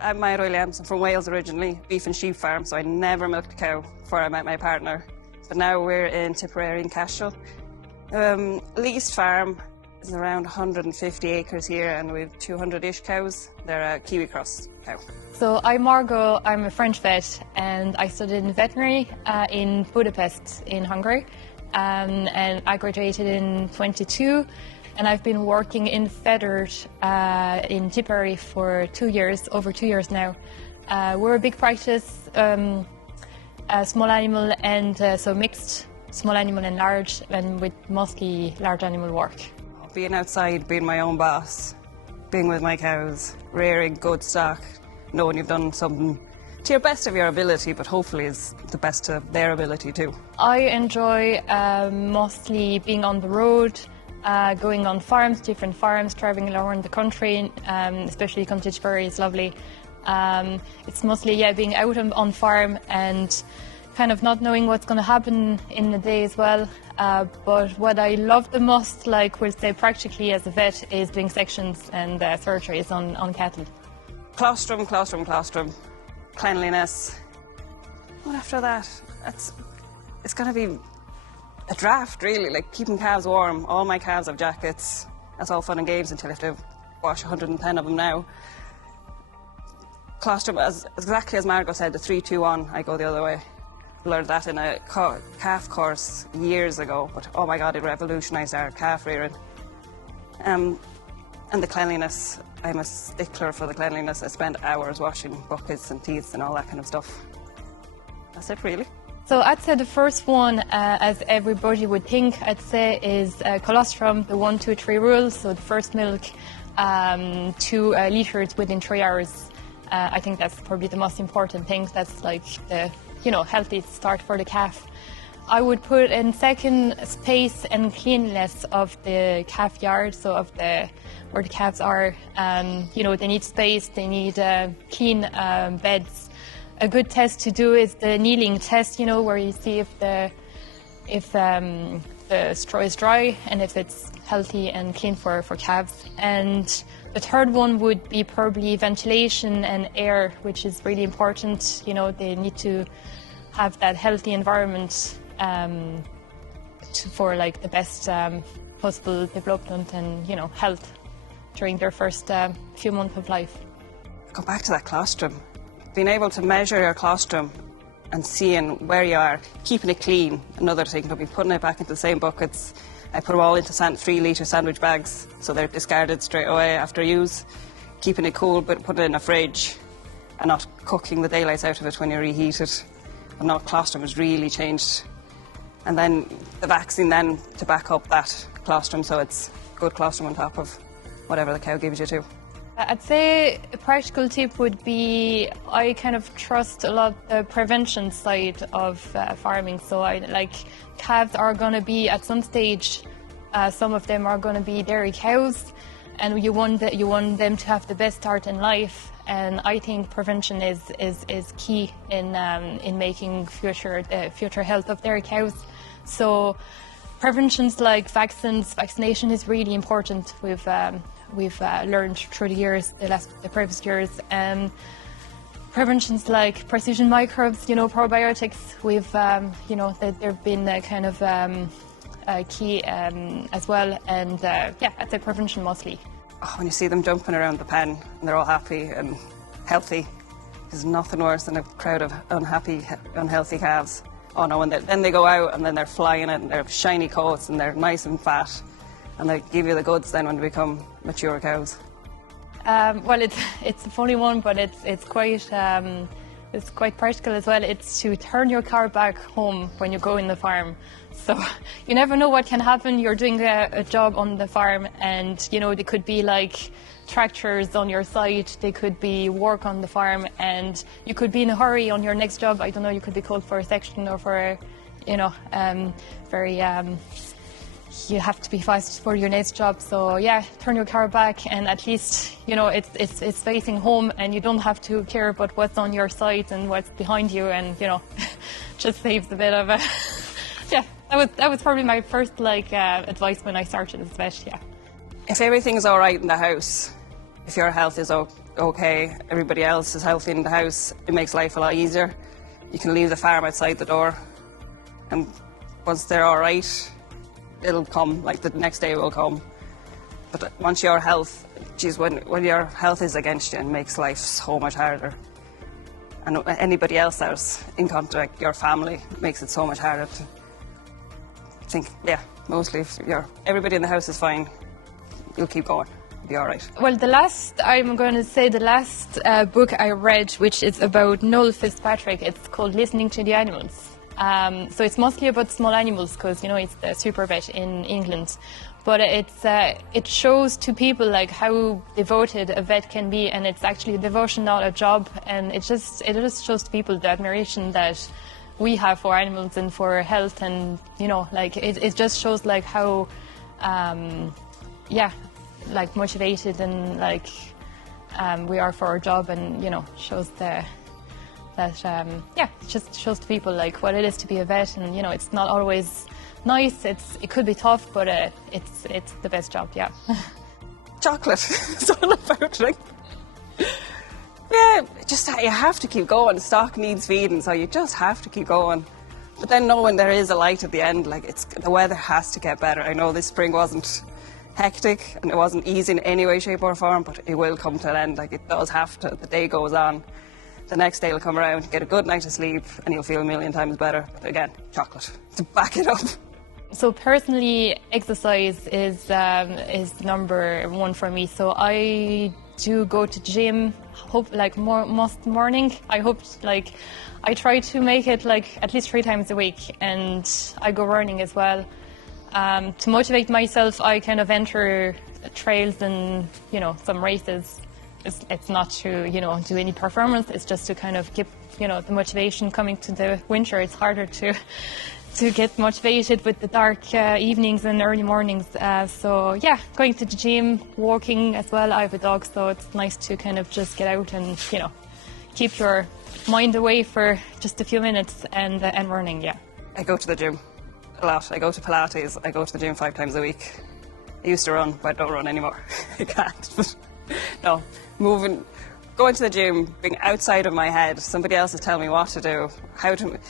I'm Mair Williams. I'm from Wales originally, beef and sheep farm, so I never milked a cow before I met my partner. But now we're in Tipperary in Cashel. Leased farm is around 150 acres here, and we have 200-ish cows. They're a Kiwi cross cow. So I'm Margaux, I'm a French vet, and I studied in veterinary in Budapest in Hungary, and I graduated in 22. And I've been working in Fethard in Tipperary for 2 years, over 2 years now. We're a big practice, small animal and so mixed small animal and large, and with mostly large animal work. Being outside, being my own boss, being with my cows, rearing good stock, knowing you've done something to your best of your ability, but hopefully is the best of their ability too. I enjoy mostly being on the road, going on farms, different farms, traveling around the country, especially come to Tipperary is lovely. It's mostly being out on farm and kind of not knowing what's going to happen in the day as well. But what I love the most, like we'll say practically as a vet, is doing sections and surgeries on cattle. Colostrum, cleanliness. What after that? It's going to be a draft, really, like keeping calves warm. All my calves have jackets. That's all fun and games until I have to wash 110 of them now. Colostrum, exactly as Margaux said, the 3-2-1, I go the other way. Learned that in a calf course years ago, but oh my God, it revolutionised our calf rearing. And the cleanliness, I'm a stickler for the cleanliness. I spend hours washing buckets and teats and all that kind of stuff. That's it, really. So I'd say the first one, as everybody would think, I'd say is colostrum, the 1, 2, 3 rule. So the first milk, 2 litres within 3 hours. I think that's probably the most important thing. That's like the healthy start for the calf. I would put in second space and cleanliness of the calf yard, so of where the calves are. They need space, they need clean beds. A good test to do is the kneeling test, where you see if the straw is dry and if it's healthy and clean for calves. And the third one would be probably ventilation and air, which is really important. They need to have that healthy environment for like the best possible development and health during their first few months of life. Go back to that colostrum. Being able to measure your colostrum and seeing where you are, keeping it clean. Another thing, don't be putting it back into the same buckets. I put them all into 3-litre sandwich bags, so they're discarded straight away after use. Keeping it cool, but put it in a fridge and not cooking the daylights out of it when you reheat it. And now colostrum has really changed. And then the vaccine then to back up that colostrum, so it's good colostrum on top of whatever the cow gives you too. I'd say a practical tip would be I kind of trust a lot the prevention side of farming. So calves are going to be at some stage, some of them are going to be dairy cows, and you want them to have the best start in life. And I think prevention is key in making future health of dairy cows. So preventions like vaccination is really important. We've learned through the years, the previous years. Preventions like precision microbes, probiotics, they've been kind of key as well. And I'd say prevention mostly. Oh, when you see them jumping around the pen and they're all happy and healthy, there's nothing worse than a crowd of unhealthy calves. Oh no, and then they go out and then they're flying it and they're shiny coats and they're nice and fat. And they give you the goods then when they become mature cows. Well, it's a funny one, but it's quite practical as well. It's to turn your car back home when you go in the farm. So you never know what can happen. You're doing a job on the farm, and there could be like tractors on your site. They could be work on the farm, and you could be in a hurry on your next job. I don't know. You could be called for a section or for you have to be fast for your next job. So turn your car back, and at least it's facing home, and you don't have to care about what's on your side and what's behind you, and just saves a bit of a that was probably my first advice when I started as vet. If everything's all right in the house, If your health is okay, everybody else is healthy in the house, it makes life a lot easier. You can leave the farm outside the door, and once they're all right, it'll come, like the next day will come. But once your health, geez, when your health is against you, it makes life so much harder. And anybody else that's in contact, your family, makes it so much harder to think, yeah, mostly if everybody in the house is fine, you'll keep going, you'll be all right. Well, the last book I read, which is about Noel Fitzpatrick, it's called Listening to the Animals. So it's mostly about small animals because, you know, it's the super vet in England. But it shows to people like how devoted a vet can be, and it's actually a devotion, not a job. And it just shows to people the admiration that we have for animals and for health, and you know, like it just shows like how, like motivated and like we are for our job, and you know, shows it just shows to people like what it is to be a vet, and you know, it's not always nice. It could be tough, but it's the best job. Yeah. Chocolate. It's all about like. Yeah, just you have to keep going. Stock needs feeding, so you just have to keep going. But then knowing there is a light at the end, like the weather has to get better. I know this spring wasn't hectic and it wasn't easy in any way, shape or form, but it will come to an end. Like it does have to. The day goes on. The next day will come around, get a good night of sleep, and you'll feel a million times better. But again, chocolate to back it up. So personally, exercise is number one for me. So I do go to gym. Most morning. I try to make it like at least 3 times a week, and I go running as well. To motivate myself, I kind of enter trails and you know some races. It's not to you know do any performance. It's just to kind of keep you know the motivation coming to the winter. It's harder to get motivated with the dark evenings and early mornings. So yeah, going to the gym, walking as well. I have a dog, so it's nice to kind of just get out and you know keep your mind away for just a few minutes and running. Yeah. I go to the gym a lot. I go to Pilates. I go to the gym 5 times a week. I used to run, but I don't run anymore. I can't. But no, going to the gym, being outside of my head. Somebody else is telling me what to do, how to. It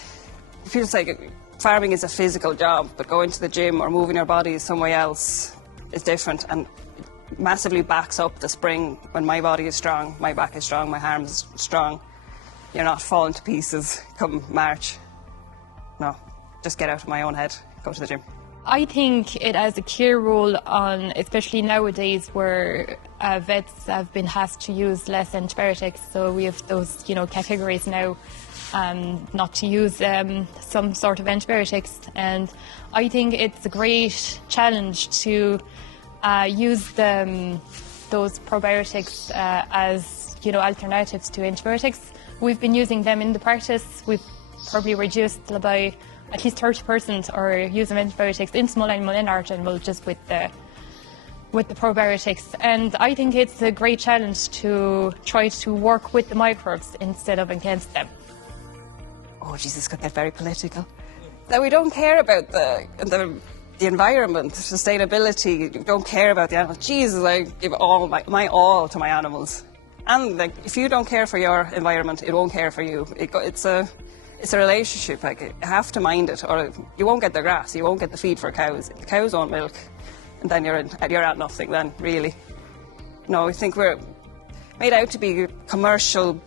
feels like farming is a physical job, but going to the gym or moving your body somewhere else is different, and it massively backs up the spring. When my body is strong, my back is strong, my arms are strong. You're not falling to pieces come March. No, just get out of my own head, go to the gym. I think it has a clear role on, especially nowadays where vets have been asked to use less antibiotics. So we have those, you know, categories now not to use some sort of antibiotics. And I think it's a great challenge to use those probiotics as, you know, alternatives to antibiotics. We've been using them in the practice. We've probably reduced by at least 30% our use of antibiotics in small animal and large animal just with the probiotics. And I think it's a great challenge to try to work with the microbes instead of against them. Oh, Jesus, could get very political. That we don't care about the environment, sustainability. We don't care about the animals. Jesus, I give all my all to my animals. And like, if you don't care for your environment, it won't care for you. It's a relationship. Like, you have to mind it, or you won't get the grass, you won't get the feed for cows. The cows won't milk, and then you're at nothing. Then really, no. I think we're made out to be commercial.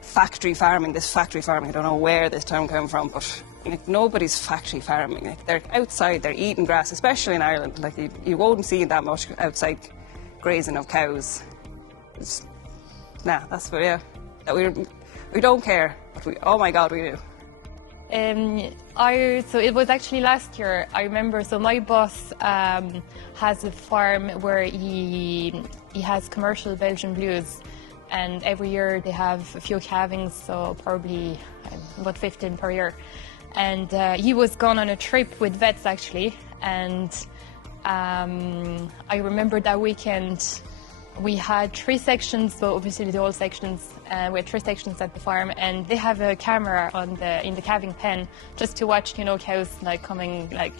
Factory farming, I don't know where this term came from, but like, nobody's factory farming. Like, they're outside, they're eating grass, especially in Ireland. Like you won't see that much outside grazing of cows. That's what, yeah. That we don't care, but oh my God, we do. So it was actually last year, I remember, so my boss has a farm where he has commercial Belgian blues. And every year they have a few calvings, so probably about 15 per year. And he was gone on a trip with vets actually, and I remember that weekend we had 3 sections, so obviously the old sections. We had 3 sections at the farm, and they have a camera in the calving pen just to watch, you know, cows like coming like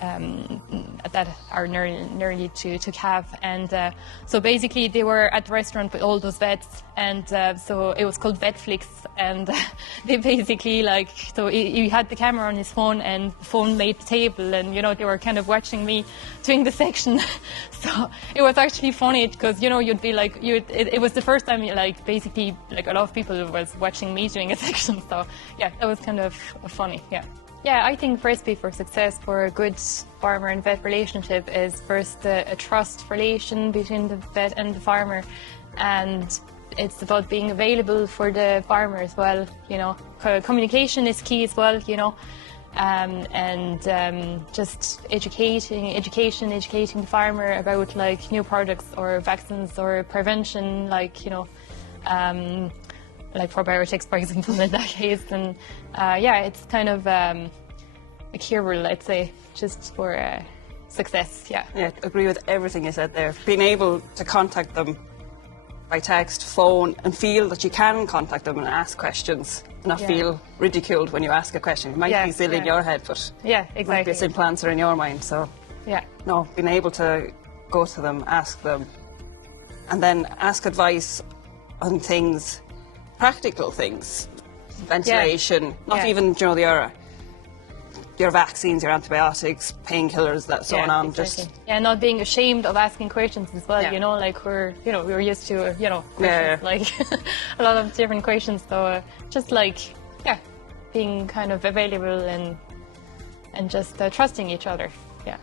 that are nearly to calve, and so basically they were at the restaurant with all those vets, and so it was called Vetflix, and they basically like, so he had the camera on his phone, and the phone made the table, and you know, they were kind of watching me doing the section. So it was actually funny because, you know, you'd be like, it was the first time like basically like a lot of people was watching me doing a section, so yeah, that was kind of funny. Yeah, I think recipe for success for a good farmer and vet relationship is first a trust relation between the vet and the farmer, and it's about being available for the farmer as well. You know, communication is key as well. You know, and just educating the farmer about like new products or vaccines or prevention, like, you know. Like probiotics, for example, in that case, and yeah, it's kind of a key rule, I'd say, just for success. Yeah, agree with everything you said there. Being able to contact them by text, phone, and feel that you can contact them and ask questions, and not feel ridiculed when you ask a question. It might be silly in your head, but exactly. It might be a simple answer in your mind. So no, being able to go to them, ask them, and then ask advice on things. Practical things, ventilation, not even, you know, your vaccines, your antibiotics, painkillers, that so on. Exactly. Just not being ashamed of asking questions as well. You know, like we're used to questions, like a lot of different questions. So just like being kind of available and just trusting each other. Yeah.